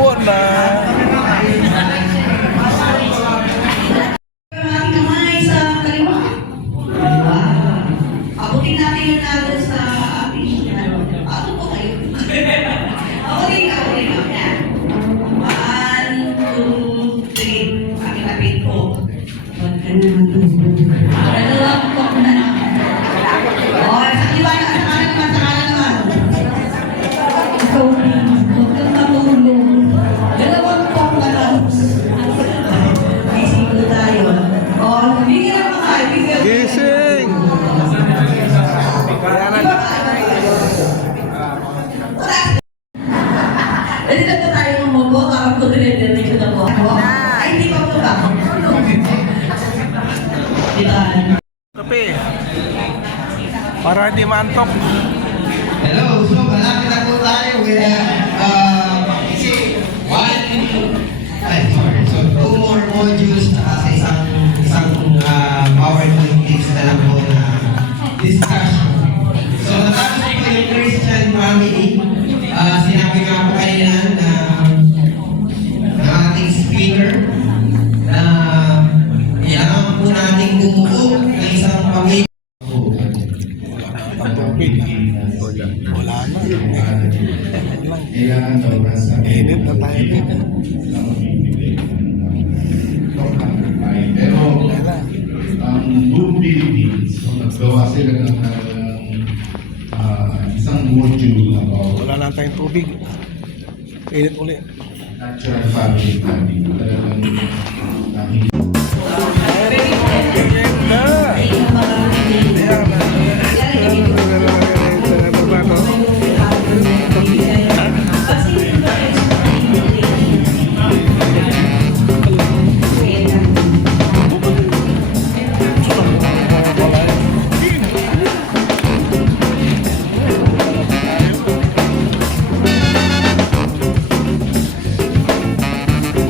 Upo na. Kamay sa kaliwa. Abutin natin yung lalo sa ating ano po kayo? Abutin. Yan. 1, 2, 3. Kapit-kapit po. Huwag ka naman tumubo. Dalawang po na. O, sa kaliwa na. Sa kanan naman. Ikaw rin. Huwag kang matulong. Dalawang po na lang. May siguro tayo. O, bigyan mo kayo. Gising! Pwede na po tayo umupo, parang po dire-diretso na po ako. Ay, hindi pa po ba? Diba? Kape. Para hindi maantok. Hello, so malapit na po tayo with two more modules sa isang PowerPoint tips na lang po na discussion. So natapos po yung Christian family. Sinabi nga po kanina na ng ating speaker na kailangan po nating bumuo ng isang pamilya. Wala na. Init na tayo dito. Pero ang Boom Philippines, naggawa sila ng isang module about Wala na tayong tubig. Init ulit. natural family planning. Talagang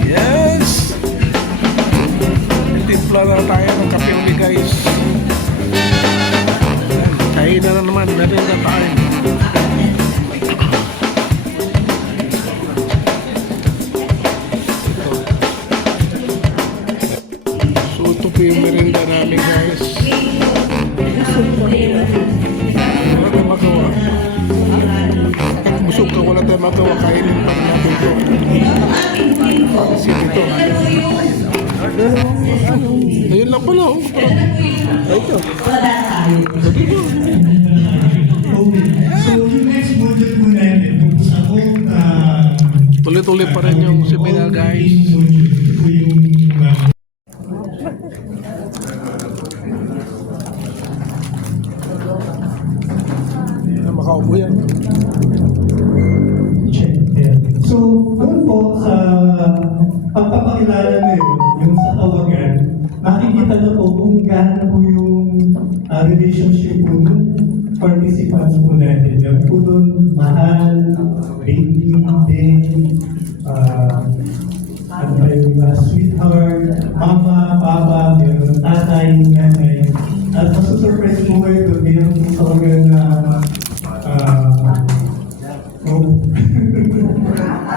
Yes! Timpla na tayo ng kape ulit, guys. Kainan na naman. Meron na tayo. So ito po yung merinda namin, guys. Wala tayong magawa. Kahit busog ka, wala tayong magawa. Kainin pa rin natin ito. Pansit ito. Ayun lang pala. Oh. Ito. Dito. So, yung next module po natin, focus ako na Tuloy-tuloy pa rin yung seminar, guys. ito po yung Makaupo yan. check. Ayan. So, doon po sa pagpapakilala ngayon, yung sa tawagan, makikita na po kung gaano po yung relationship po ng participants po natin. Yan po doon, mahal, baby, din, ano ba yung sweetheart, mama, papa, meron tatay, nanay. At masusurprise po kayo doon, meron po sa organ na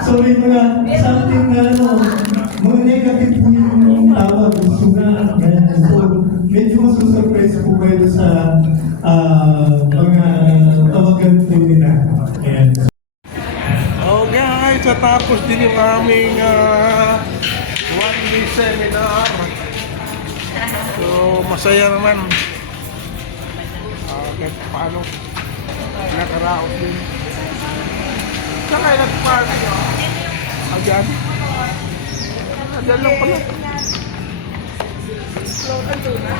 so may mga something na mga negative po yung tawag, gusto na, ganyan. So medyo masusurprise po kayo sa mga tawagan po nila. Ayan. Oh guys, natapos din yung aming one-day seminar. So masaya naman. Kahit paano, nakaraos din. Saan kayo nag-party? Ayan. Ayan lang pala.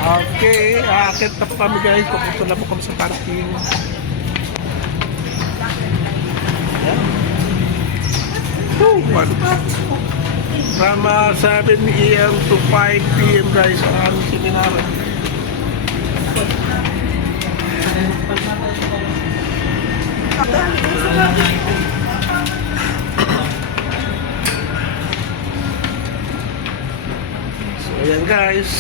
Okay, aakit na po kami, guys. Papunta na po kami sa parking. Ayan. From 7 AM to 5 PM, guys, ang seminar. So ayan, guys.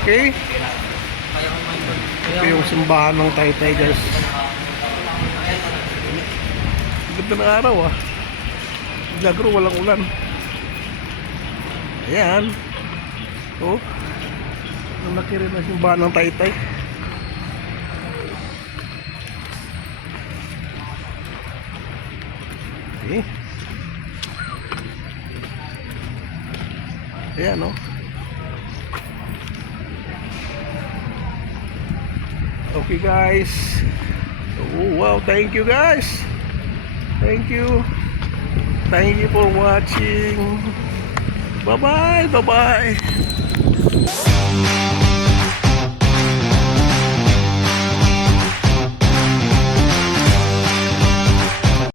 Okay? Ito yung simbahan ng Taytay, guys. Ganda ng araw, ah. Milagro, walang ulan. Ayan. Oh. Ang laki rin ang simbahan ng Taytay. Okay. Ayan, oh. Okay, guys. Oh, wow, thank you, guys. Thank you. Thank you for watching. Bye-bye. Bye-bye.